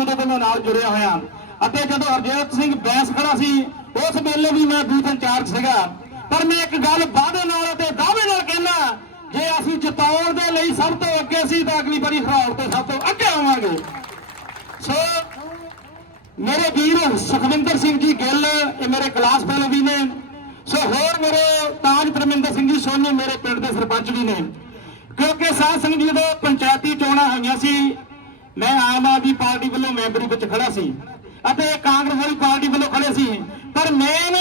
ਉਦੋਂ ਤੋਂ ਨਾਲ ਜੁੜਿਆ ਹੋਇਆ। ਅਤੇ ਜਦੋਂ ਹਰਜੋਤ ਸਿੰਘ ਬੈਂਸ ਖੜਾ ਸੀ, ਉਸ ਵੇਲੇ ਵੀ ਮੈਂ ਬੂਥ ਇੰਚਾਰਜ ਸੀਗਾ। ਪਰ ਮੈਂ ਇੱਕ ਗੱਲ ਵਾਅਦੇ ਨਾਲ ਅਤੇ ਦਾਅਵੇ ਨਾਲ ਕਹਿਣਾ ਜੇ ਅਸੀਂ ਜਿਤਾਉਣ ਦੇ ਲਈ ਸਭ ਤੋਂ ਅੱਗੇ ਸੀ, ਤਾਂ ਅਗਲੀ ਵਾਰੀ ਹਰਾਉਣ ਤੋਂ ਸਭ ਤੋਂ ਅੱਗੇ ਆਵਾਂਗੇ। ਸੋ ਮੇਰੇ ਵੀਰ ਸੁਖਵਿੰਦਰ ਸਿੰਘ ਜੀ ਗਿੱਲ, ਇਹ ਮੇਰੇ ਕਲਾਸ ਫੈਲੋ ਵੀ ਨੇ। ਸੋ ਹੋਰ ਮੇਰੇ ਤਾਜ ਪਰਮਿੰਦਰ ਸਿੰਘ ਜੀ ਸੋਨੀ ਮੇਰੇ ਪਿੰਡ ਦੇ ਸਰਪੰਚ ਵੀ ਨੇ। ਕਿਉਂਕਿ ਸਾਧ ਸੰਗਤ ਜੀ ਜਦੋਂ ਪੰਚਾਇਤੀ ਚੋਣਾਂ ਹੋਈਆਂ ਸੀ ਮੈਂ ਆਮ ਆਦਮੀ ਪਾਰਟੀ ਵੱਲੋਂ ਮੈਂਬਰੀ ਵਿੱਚ ਖੜਾ ਸੀ ਅਤੇ ਕਾਂਗਰਸ ਵਾਲੀ ਪਾਰਟੀ ਵੱਲੋਂ ਖੜੇ ਸੀ। ਪਰ ਮੇਨ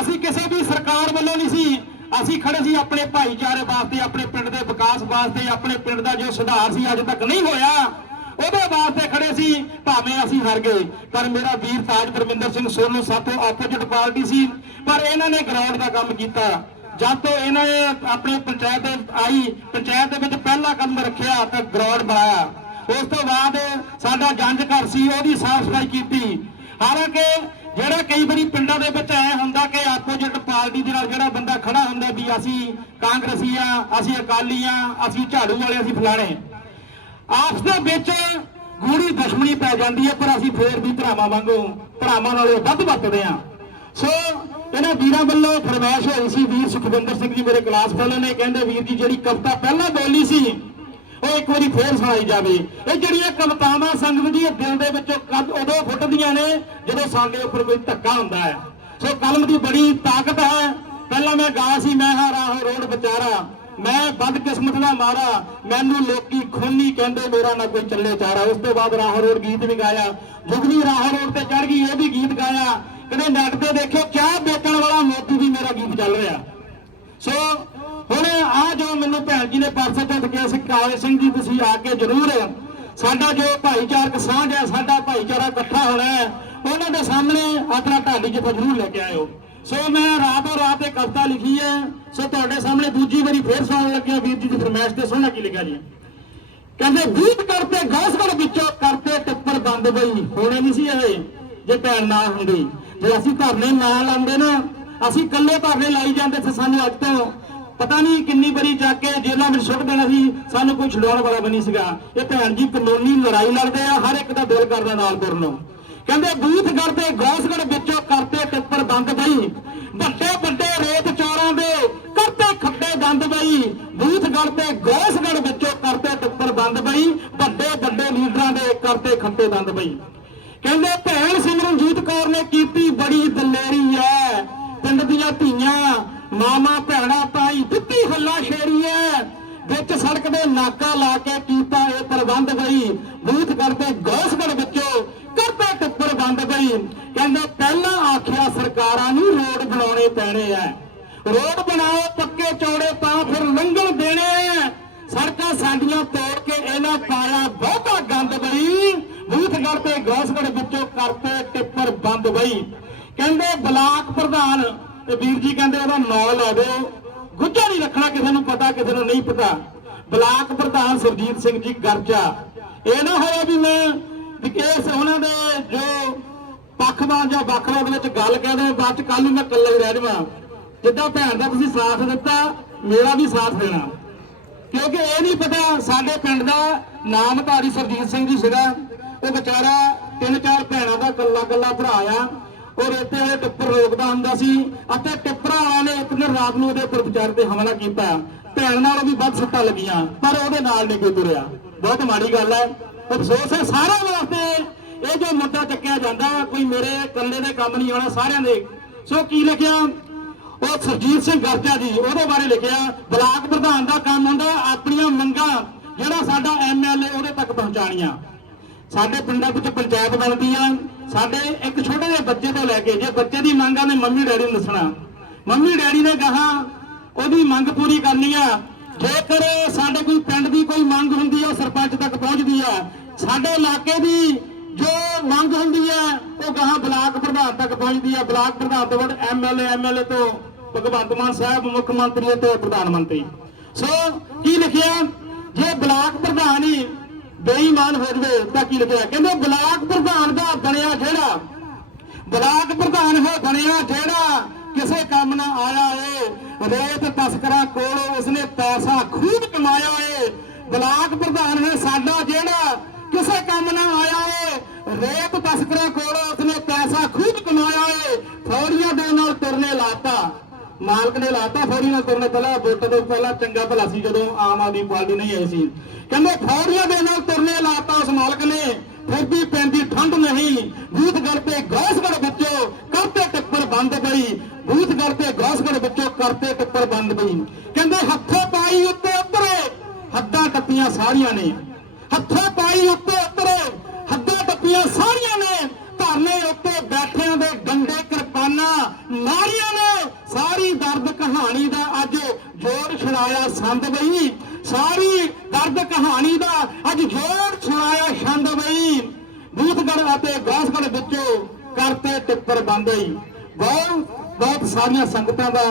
ਅਸੀਂ ਕਿਸੇ ਵੀ ਸਰਕਾਰ ਵੱਲੋਂ ਨਹੀਂ ਸੀ। ਅਸੀਂ ਖੜੇ ਸੀ ਆਪਣੇ ਭਾਈਚਾਰੇ ਵਾਸਤੇ, ਆਪਣੇ ਪਿੰਡ ਦੇ ਵਿਕਾਸ ਵਾਸਤੇ, ਆਪਣੇ ਪਿੰਡ ਦਾ ਜੋ ਸੁਧਾਰ ਸੀ ਅੱਜ ਤੱਕ ਨਹੀਂ ਹੋਇਆ, ਉਹਦੇ ਵਾਸਤੇ ਖੜੇ ਸੀ, ਭਾਵੇਂ ਅਸੀਂ ਹਾਰ ਗਏ। ਪਰ ਮੇਰਾ ਵੀਰ ਤਾਜ ਪਰਮਿੰਦਰ ਸਿੰਘ ਸੋਨੂ ਸਾਥੋਂ ਆਪੋਜੀਟ ਪਾਰਟੀ ਸੀ, ਪਰ ਇਹਨਾਂ ਨੇ ਗਰਾਊਂਡ ਦਾ ਕੰਮ ਕੀਤਾ। ਜਦ ਤੋਂ ਇਹਨਾਂ ਨੇ ਆਪਣੇ ਪੰਚਾਇਤ ਆਈ, ਪੰਚਾਇਤ ਦੇ ਵਿੱਚ ਪਹਿਲਾ ਕੰਮ ਰੱਖਿਆ, ਤਾਂ ਗਰਾਊਂਡ ਬਣਾਇਆ। ਉਸ ਤੋਂ ਬਾਅਦ ਸਾਡਾ ਜੰਜ ਘਰ ਸੀ, ਉਹਦੀ ਸਾਫ਼ ਸਫ਼ਾਈ ਕੀਤੀ। ਹਾਲਾਂਕਿ ਜਿਹੜਾ ਕਈ ਵਾਰੀ ਪਿੰਡਾਂ ਦੇ ਵਿੱਚ ਐ ਹੁੰਦਾ ਕਿ ਆਪੋਜੀਟ ਪਾਰਟੀ ਦੇ ਨਾਲ ਜਿਹੜਾ ਬੰਦਾ ਖੜਾ ਹੁੰਦਾ ਵੀ ਅਸੀਂ ਕਾਂਗਰਸੀ ਆ, ਅਸੀਂ ਅਕਾਲੀ ਆ, ਅਸੀਂ ਝਾੜੂ ਵਾਲੇ, ਅਸੀਂ ਫਲਾਣੇ। ਆਪਸ ਦੇ ਵਿੱਚ ਗੂੜੀ ਦੁਸ਼ਮਣੀ ਪੈ ਜਾਂਦੀ ਹੈ, ਪਰ ਅਸੀਂ ਫੇਰ ਵੀ ਭਰਾਵਾਂ ਵਾਂਗੂ, ਭਰਾਵਾਂ ਨਾਲੋਂ ਵੱਧ ਵਰਤਦੇ ਆ ਸੋ ਇਹਨਾਂ ਵੀਰਾਂ ਵੱਲੋਂ ਫਰਮਾਇਸ਼ ਹੋਈ ਸੀ, ਵੀਰ ਸੁਖਵਿੰਦਰ ਸਿੰਘ ਜੀ ਮੇਰੇ ਕਲਾਸ ਫੈਲੋ ਨੇ, ਕਹਿੰਦੇ ਵੀਰ ਜੀ ਜਿਹੜੀ ਕਵਿਤਾ ਪਹਿਲਾਂ ਬੋਲੀ ਸੀ ਉਹ ਇੱਕ ਵਾਰੀ ਫੇਰ ਸੁਣਾਈ ਜਾਵੇ। ਇਹ ਜਿਹੜੀਆਂ ਕਵਿਤਾਵਾਂ ਸੰਗਤ ਜੀ ਦਿਲ ਦੇ ਵਿੱਚੋਂ ਉਦੋਂ ਫੁੱਟਦੀਆਂ ਨੇ, ਜਦੋਂ ਸਾਡੇ ਉੱਪਰ ਕੋਈ ਧੱਕਾ ਹੁੰਦਾ ਹੈ। ਸੋ ਕਲਮ ਦੀ ਬੜੀ ਤਾਕਤ ਹੈ। ਪਹਿਲਾਂ ਮੈਂ ਗਾ ਸੀ, ਮੈਂ ਹਾਂ ਰਾਹ ਰੋਡ ਵਿਚਾਰਾ। ਮੈਂ ਬਦਕਿਸਮਤ ਦਾ ਮਾਰਾ। ਮੈਨੂੰ ਲੋਕੀ ਖੂਨੀ ਕਹਿੰਦੇ, ਮੇਰਾ ਨਾ ਕੋਈ ਚੱਲੇ ਚਾਰਾ। ਉਸ ਤੋਂ ਬਾਅਦ ਰਾਹ ਰੋਡ ਗੀਤ ਵੀ ਗਾਇਆ। ਜੁਗਨੀ ਰਾਹ ਰੋਡ ਤੇ ਚੜ ਗਈ, ਇਹ ਵੀ ਗੀਤ ਗਾਇਆ। ਕਹਿੰਦੇ ਨੈਟ ਤੇ ਦੇਖਿਓ ਚਾਹ ਵੇਚਣ ਵਾਲਾ ਮੋਦੀ ਵੀ ਮੇਰਾ ਗੀਤ ਚੱਲ ਰਿਹਾ। ਸੋ ਜੀ ਨੇ ਪਰਸੋਂ ਤੋਂ ਕਿਹਾ ਸੀ ਕਾਲੇ ਸਿੰਘ ਜੀ ਤੁਸੀਂ ਆ ਕੇ ਜ਼ਰੂਰ ਸਾਡਾ ਜੋ ਭਾਈਚਾਰਕ ਸਾਂਝ ਹੈ, ਸਾਡਾ ਭਾਈਚਾਰਾ ਇਕੱਠਾ ਹੋਣਾ ਹੈ, ਉਹਨਾਂ ਦੇ ਸਾਹਮਣੇ ਆਪਣਾ ਢਾਡੀ ਜਿੱਥੇ ਜ਼ਰੂਰ ਲੈ ਕੇ ਆਇਓ। ਸੋ ਮੈਂ ਰਾਤੋਂ ਰਾਤ ਇਹ ਕਵਿਤਾ ਲਿਖੀ ਹੈ, ਸੋ ਤੁਹਾਡੇ ਸਾਹਮਣੇ ਦੂਜੀ ਵਾਰੀ ਫੇਰ ਸੁਣਾਉਣ ਲੱਗਿਆ ਵੀਰ ਜੀ ਦੀ ਫਰਮਾਇਸ਼ ਤੇ ਸੋਹਣਾ ਕੀ ਲਿਖਿਆ ਜੀ। ਕਹਿੰਦੇ, ਵੀਰ ਕਰਤੇ ਗੌਸਗੜ ਵਿੱਚੋਂ, ਕਰਤੇ ਟੱਪਰ ਬੰਦ ਬਈ। ਹੋਣੇ ਨਹੀਂ ਸੀ ਇਹ, ਜੇ ਭੈਣ ਨਾ ਹੁੰਦੀ। ਜੇ ਅਸੀਂ ਧਰਨੇ ਨਾ ਲਾਉਂਦੇ ਨਾ, ਅਸੀਂ ਇਕੱਲੇ ਧਰਨੇ ਲਾਈ ਜਾਂਦੇ ਸੀ ਸਾਨੂੰ ਅੱਜ ਤੋਂ। ਪਤਾ ਨਹੀਂ ਕਿੰਨੀ ਵਾਰੀ ਜਾ ਕੇ ਜੇਲ੍ਹਾਂ ਵਿੱਚ ਸੁੱਟ ਦੇਣਾ ਸੀ, ਸਾਨੂੰ ਕੋਈ ਛਡਾਉਣ ਵਾਲਾ ਵੀ ਨਹੀਂ ਸੀਗਾ। ਇਹ ਭੈਣ ਜੀ ਕਾਨੂੰਨੀ ਲੜਾਈ ਲੜਦੇ ਆ, ਹਰ ਇੱਕ ਦਾ ਦਿਲ ਕਰਦਾ ਨਾਲ ਤੁਰਨ ਨੂੰ। ਕਹਿੰਦੇ ਬੂਥ ਕਰਦੇ ਗੌਸਗੜ ਵਿੱਚੋਂ ਕਰਤੇ ਟੱਪਰ ਬੰਦ ਬਈ ਵੱਡੇ ਵੱਡੇ ਰੇਤ ਚੌਰਾਂ ਦੇ ਕਰਤੇ ਖੱਡੇ ਦੰਦ ਬਈ ਬੂਥ ਗੜ ਤੇ ਗੌਸਗੜ ਵਿੱਚੋਂ ਕਰਤੇ ਟੱਪਰ ਬੰਦ ਬਈ ਵੱਡੇ ਵੱਡੇ ਲੀਡਰਾਂ ਦੇ ਕਰਤੇ ਖੱਟੇ ਦੰਦ ਬਈ ਕਹਿੰਦੇ ਭੈਣ ਸਿਮਰਨਜੀਤ ਕੌਰ ਨੇ ਕੀਤੀ ਬੜੀ ਦਲੇਰੀ ਐ ਪਿੰਡ ਦੀਆਂ ਧੀਆਂ ਮਾਮਾ, ਭੈਣਾ, ਤਾਈ ਦਿੱਤੀ ਹੱਲਾ ਸ਼ੇਰੀ ਹੈ ਵਿੱਚ ਸੜਕ ਦੇ ਨਾਕਾ ਲਾ ਕੇ ਕੀਤਾ ਇਹ ਪ੍ਰਬੰਧ ਬਈ। ਬੂਥ ਕਰਦੇ ਗੌਸਗੜ ਵਿੱਚੋਂ ਕਰਤੇ ਟੱਪਰ ਬੰਦ ਬਈ। ਕਹਿੰਦੇ ਪਹਿਲਾਂ ਆਖਿਆ ਸਰਕਾਰਾਂ ਨੂੰ ਰੋਡ ਬਣਾਉਣੇ ਪੈਣੇ ਐ ਰੋਡ ਬਣਾਓ, ਪੱਕੇ ਚੌੜੇ ਤਾਂ ਫਿਰ ਲੰਘਣ ਦੇਣੇ ਐ ਸੜਕਾਂ ਸਾਡੀਆਂ ਤੋੜ ਕੇ ਇਹਨਾਂ ਪਾਇਆ ਬਹੁਤਾ ਗੰਦ ਬਈ। ਬੂਥਗੜ ਤੇ ਗੌਸਗੜ ਵਿੱਚੋਂ ਕਰਤੇ ਟਿੱਪਰ ਬੰਦ ਬਈ। ਕਹਿੰਦੇ ਬਲਾਕ ਪ੍ਰਧਾਨ ਤੇ ਵੀਰ ਜੀ ਕਹਿੰਦੇ ਉਹਦਾ ਨਾਂ ਲੈ ਦਿਓ। ਗੁੱਝਾ ਨਹੀਂ ਰੱਖਣਾ ਕਿਸੇ ਨੂੰ ਪਤਾ, ਕਿਸੇ ਨੂੰ ਨਹੀਂ ਪਤਾ। ਬਲਾਕ ਪ੍ਰਧਾਨ ਸਰਜੀਤ ਸਿੰਘ ਜੀ ਗਰਜਾ। ਇਹ ਨਾ ਹੋਇਆ ਵੀ ਮੈਂ ਵੀ ਇਸ ਉਹਨਾਂ ਦੇ ਜੋ ਪੱਖਵਾਦ ਜਾਂ ਵੱਖਵਾਦ ਵਿੱਚ ਗੱਲ ਕਹਿੰਦੇ ਬਾਅਦ ਚ ਕੱਲ ਨੂੰ ਮੈਂ ਇਕੱਲਾ ਹੀ ਰਹਿ ਜਾਵਾਂ। ਜਿੱਦਾਂ ਭੈਣ ਦਾ ਤੁਸੀਂ ਸਾਥ ਦਿੱਤਾ, ਮੇਰਾ ਵੀ ਸਾਥ ਦੇਣਾ। ਕਿਉਂਕਿ ਇਹ ਨਹੀਂ ਪਤਾ ਸਾਡੇ ਪਿੰਡ ਦਾ ਨਾਮਧਾਰੀ ਸਰਜੀਤ ਸਿੰਘ ਜੀ ਸੀਗਾ। ਉਹ ਵਿਚਾਰਾ ਤਿੰਨ ਚਾਰ ਭੈਣਾਂ ਦਾ ਇਕੱਲਾ ਇਕੱਲਾ ਭਰਾ ਆ। ਉਹ ਰੇਤੇ ਵਾਲੇ ਟਿੱਪਰ ਰੋਕਦਾ ਹੁੰਦਾ ਸੀ ਅਤੇ ਟਿੱਪਰਾਂ ਵਾਲਿਆਂ ਨੇ ਇੱਕ ਦਿਨ ਰਾਤ ਨੂੰ ਉਹਦੇ ਉੱਪਰ ਵਿਚਾਰ ਤੇ ਹਮਲਾ ਕੀਤਾ। ਭੈਣ ਨਾਲੋਂ ਵੀ ਵੱਧ ਸੱਟਾਂ ਲੱਗੀਆਂ, ਪਰ ਉਹਦੇ ਨਾਲ ਨਹੀਂ ਕੋਈ ਤੁਰਿਆ। ਬਹੁਤ ਮਾੜੀ ਗੱਲ ਹੈ। ਅਫਸੋਸ ਹੈ ਸਾਰਿਆਂ ਵਾਸਤੇ ਇਹ ਜੋ ਮੁੱਦਾ ਚੱਕਿਆ ਜਾਂਦਾ ਕੋਈ ਮੇਰੇ ਇਕੱਲੇ ਦੇ ਕੰਮ ਨਹੀਂ ਆਉਣਾ, ਸਾਰਿਆਂ ਦੇ। ਸੋ ਕੀ ਲਿਖਿਆ? ਉਹ ਸਰਜੀਤ ਸਿੰਘ ਗਰਜਾ ਜੀ, ਉਹਦੇ ਬਾਰੇ ਲਿਖਿਆ, ਬਲਾਕ ਪ੍ਰਧਾਨ ਦਾ ਕੰਮ ਹੁੰਦਾ ਆਪਣੀਆਂ ਮੰਗਾਂ ਜਿਹੜਾ ਸਾਡਾ ਐਮਐਲਏ ਉਹਦੇ ਤੱਕ ਪਹੁੰਚਾਣੀਆਂ ਸਾਡੇ ਪਿੰਡਾਂ ਵਿੱਚ ਪੰਚਾਇਤ ਬਣਦੀ ਆ। ਸਾਡੇ ਇੱਕ ਛੋਟੇ ਜਿਹੇ ਬੱਚੇ ਤੋਂ ਲੈ ਕੇ, ਜੇ ਬੱਚੇ ਦੀ ਮੰਗ ਆ ਨੇ ਮੰਮੀ ਡੈਡੀ ਨੂੰ ਦੱਸਣਾ। ਮੰਮੀ ਡੈਡੀ ਨੇ ਕਹਾ, ਉਹਦੀ ਮੰਗ ਪੂਰੀ ਕਰਨੀ ਆ। ਜੇਕਰ ਸਾਡੇ ਕੋਈ ਪਿੰਡ ਦੀ ਕੋਈ ਮੰਗ ਹੁੰਦੀ ਆ ਉਹ ਸਰਪੰਚ ਤੱਕ ਪਹੁੰਚਦੀ ਆ, ਸਾਡੇ ਇਲਾਕੇ ਦੀ ਜੋ ਮੰਗ ਹੁੰਦੀ ਹੈ ਉਹ ਗਾਹਾਂ ਬਲਾਕ ਪ੍ਰਧਾਨ ਤੱਕ ਪਹੁੰਚਦੀ ਹੈ ਬਲਾਕ ਪ੍ਰਧਾਨ ਤੋਂ ਬਾਅਦ ਐਮਐਲਏ ਐਮਐਲਏ ਤੋਂ ਭਗਵੰਤ ਮਾਨ ਸਾਹਿਬ, ਮੁੱਖ ਮੰਤਰੀ ਤੇ ਪ੍ਰਧਾਨ ਮੰਤਰੀ। ਸੋ, ਕੀ ਲਿਖਿਆ? ਜੇ ਬਲਾਕ ਪ੍ਰਧਾਨ ਹੀ ਬੇਈਮਾਨ ਹੋ ਜਵੇ, ਤਾਂ ਕੀ ਲਿਖਿਆ? ਕਹਿੰਦੇ ਬਲਾਕ ਪ੍ਰਧਾਨ ਦਾ ਬਣਿਆ ਜਿਹੜਾ ਬਲਾਕ ਪ੍ਰਧਾਨ ਹੋ ਬਣਿਆ ਜਿਹੜਾ ਕਿਸੇ ਕੰਮ ਨਾ ਆਇਆ ਏ। ਰੇਤ ਤਸਕਰਾਂ ਕੋਲੋਂ ਉਸਨੇ ਪੈਸਾ ਖੂਬ ਕਮਾਇਆ ਏ। ਬਲਾਕ ਪ੍ਰਧਾਨ ਹੈ ਸਾਡਾ ਜਿਹੜਾ। ਕਿਸੇ ਕੰਮ ਨਾ ਆਇਆ ਏ। ਰੇਤ ਤਸਕਰਾਂ ਕੋਲੋਂ ਉਸਨੇ ਪੈਸਾ ਖੂਬ ਕਮਾਇਆ ਏ। ਫੌੜੀਆਂ ਦੇ ਨਾਲ ਮਾਲਕ ਨੇ ਲਾਤਾ ਫੌੜੀ ਨਾਲ ਤੁਰਨੇ ਪਹਿਲਾਂ ਵੋਟ ਤੋਂ ਪਹਿਲਾਂ ਚੰਗਾ ਭਲਾ ਸੀ ਜਦੋਂ ਆਮ ਆਦਮੀ ਪਾਰਟੀ ਨਹੀਂ ਆਈ ਸੀ। ਕਹਿੰਦੇ ਫੌੜੀਆਂ ਦੇ ਨਾਲ ਤੁਰਨੇ ਲਾਤਾ ਉਸ ਮਾਲਕ ਨੇ। ਫਿਰਦੀ ਪੈਂਦੀ ਠੰਡ ਨਹੀਂ। ਬੂਥਗੜ ਤੇ ਗੌਸਗੜ ਵਿੱਚੋਂ ਕਰਤੇ ਟੱਪਰ ਬੰਦ ਪਈ। ਬੂਥਗੜ ਤੇ ਗੌਸਗੜ ਵਿੱਚੋਂ ਕਰਤੇ ਟੱਪਰ ਬੰਦ ਪਈ। ਕਹਿੰਦੇ ਹੱਥੋਂ ਪਾਈ ਉੱਤੇ ਉਤਰੇ, ਹੱਦਾਂ ਟੱਪੀਆਂ ਸਾਰੀਆਂ ਨੇ। ਹੱਥੋਂ ਪਾਈ ਉੱਤੇ ਉੱਤਰੇ, ਹੱਦਾਂ ਟੱਪੀਆਂ ਸਾਰੀਆਂ ਨੇ ਧਰਨੇ ਉੱਤੇ ਬੈਠਿਆਂ ਦੇ ਡੰਡੇ ਕਿਰਪਾਨਾਂ ਮਾਰੀਆਂ ਨੇ ਸਾਰੀ ਦਰਦ ਕਹਾਣੀ ਦਾ ਅੱਜ ਜੋੜ ਛੜਾਇਆ ਬਈ ਸਾਰੀ ਦਰਦ ਕਹਾਣੀ ਦਾ ਅੱਜ ਜੋੜ ਸੁਣਾਇਆ ਛੰਦ ਬਈ ਬੂਥਗੜ ਅਤੇ ਗੌਸਗੜ ਵਿੱਚੋਂ ਕਰਤੇ ਟਿੱਪਰ ਬੰਦ ਬਹੁਤ ਬਹੁਤ ਸਾਰੀਆਂ ਸੰਗਤਾਂ ਦਾ